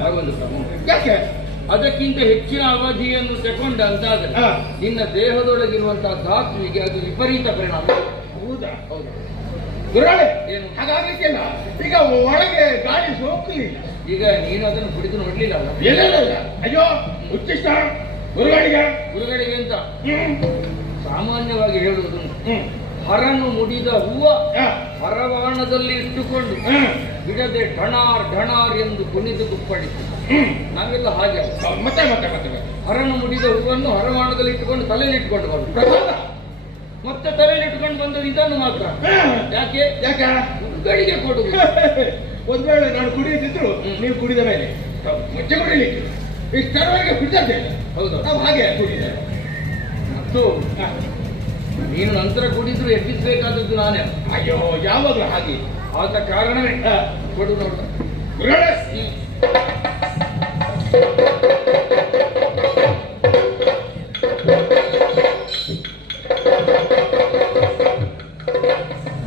ಹಾಗೊಂದು ಕ್ರಮ ಯಾಕೆ ಅದಕ್ಕಿಂತ ಹೆಚ್ಚಿನ ಅವಧಿಯನ್ನು ತಗೊಂಡಂತಾದ್ರೆ ನಿನ್ನ ದೇಹದೊಳಗಿರುವಂತಹ ಧಾತುವಿಗೆ ಅದು ವಿಪರೀತ ಪರಿಣಾಮ. ಹೌದಾ? ಹೌದು. ಗುರುಗಳೇ, ಏನು ಹಾಗಾಗಲಿಕ್ಕಿಲ್ಲ. ಈಗ ಒಳಗೆ ಗಾಳಿ ಸೋಕಲಿಲ್ಲ. ಈಗ ನೀನು ಅದನ್ನು ಕುಡಿದು ನೋಡ್ಲಿಲ್ಲ ಅಲ್ಲ? ಇಲ್ಲ. ಅಯ್ಯೋ ಉಚ್ಚಿಷ್ಟ ಗುರುಗಳಿಗೆ ಅಂತ ಸಾಮಾನ್ಯವಾಗಿ ಹೇಳುವುದು, ಹರನು ಮುಡಿದ ಹೂವ ಹರವಾಣದಲ್ಲಿ ಇಟ್ಟುಕೊಂಡು ಬಿಡದೆ ಢಣಾರ್ ಢಣಾರ್ ಎಂದು ಕುಣಿದು ಕುಪ್ಪಳಿಸಿ. ನಾವೆಲ್ಲ ಹಾಗೆ ಮತ್ತೆ ಹರನು ಮುಡಿದ ಹೂವನ್ನು ಹರವಾಣದಲ್ಲಿ ಇಟ್ಟುಕೊಂಡು ತಲೆಯಲ್ಲಿ ಇಟ್ಕೊಂಡು ಬಂದು ಮತ್ತೆ ತಲೆಯಲ್ಲಿ ಇಟ್ಕೊಂಡು ಬಂದು ಇದನ್ನು ಮಾತ್ರ ಯಾಕೆ ಗುರುಗಳಿಗೆ ಕೊಡುವುದು. ಒಂದ್ ವೇಳೆ ನಾನು ಕುಡಿಯುತ್ತಿದ್ರು ನೀವು ಕುಡಿದ ಮೇಲೆ ಮುಚ್ಚೆ ಕುಡಿಲಿಕ್ಕೆ ಇಷ್ಟರವರೆಗೆ ಕುಡಿದದ್ದೇ. ಹೌದು, ನಾವು ಹಾಗೆ ಕುಡಿದ ಮತ್ತು ನೀನು ನಂತರ ಕುಡಿದ್ರು ಎಬ್ಬಿಸಬೇಕಾದದ್ದು ನಾನೇ. ಅಯ್ಯೋ ಯಾವಾಗಲೂ ಹಾಗೆ. ಆದ ಕಾರಣವೇ ಕೊಡು ನೋಡ.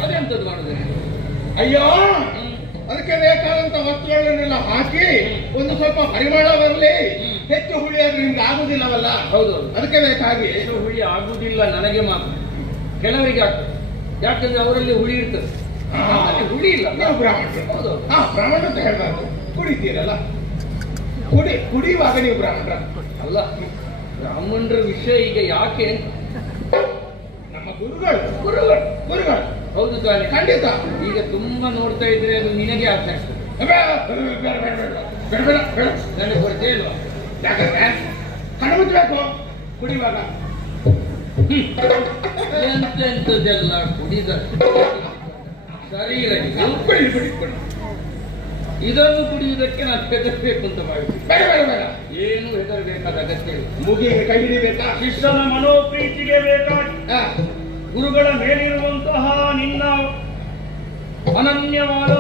ಅದೆಂತದ್ದು ಮಾಡುದು? ಅಯ್ಯೋ ಅದಕ್ಕೆ ಬೇಕಾದಂತ ವಸ್ತುಗಳನ್ನೆಲ್ಲ ಹಾಕಿ ಒಂದು ಸ್ವಲ್ಪ ಪರಿಮಳ ಬರಲಿ. ಹೆಚ್ಚು ಹುಳಿ ಆದ್ರೆ ನಿಮ್ಗೆ ಆಗುದಿಲ್ಲವಲ್ಲ. ಹೌದು, ಅದಕ್ಕೆ ಬೇಕಾಗಿ. ಹೆಚ್ಚು ಹುಳಿ ಆಗುದಿಲ್ಲ ನನಗೆ ಮಾತ್ರ, ಕೆಲವರಿಗೆ ಆಗ್ತದೆ. ಯಾಕಂದ್ರೆ ಅವರಲ್ಲಿ ಹುಳಿ ಇರ್ತದೆ, ಹುಳಿ ಇಲ್ಲ. ನೀವು ಬ್ರಾಹ್ಮಣರು. ಹೌದು, ಬ್ರಾಹ್ಮಣ ಅಂತ ಹೇಳ್ಬಾರ್ದು. ಕುಡಿತೀರಲ್ಲ, ಕುಡಿಯುವಾಗ ನೀವು ಬ್ರಾಹ್ಮಣರ ಅಲ್ಲ. ಬ್ರಾಹ್ಮಣರ ವಿಷಯ ಈಗ ಯಾಕೆ? ನಮ್ಮ ಗುರುಗಳು ಹೌದು ತಾನೆ? ಖಂಡಿತ. ಈಗ ತುಂಬಾ ನೋಡ್ತಾ ಇದ್ರೆ ಅದು ನಿನಗೆ ಅರ್ಥ ಆಗ್ತದೆ. ನನಗೆ ಕೊಡ್ತೇ ಇಲ್ವಾ? ಯಾಕಂದ್ರೆ ಕಣ್ಮುಚ್ಚಬೇಕು ಕುಡಿಯುವಾಗ. ಎಂತೆಂಥದ್ದೆಲ್ಲ ಕುಡಿದ ಶರೀರ ಇದನ್ನು ಕುಡಿಯುವುದಕ್ಕೆ ನಾನು ಹೆದರಬೇಕು ಅಂತ ಭಾವಿಸಿ. ಏನು ಹೆದರಬೇಕಾದ ಅಗತ್ಯ ಇಲ್ಲ. ಮುಗಿಗೆ ಕೈ ಹಿಡಿಬೇಕಾ? ಶಿಷ್ಯನ ಮನೋಪ್ರೀತಿಗೆ ಬೇಕಾಗಿ ಗುರುಗಳ ಮೇಲಿರುವಂತಹ ನಿನ್ನ ಅನನ್ಯವಾದ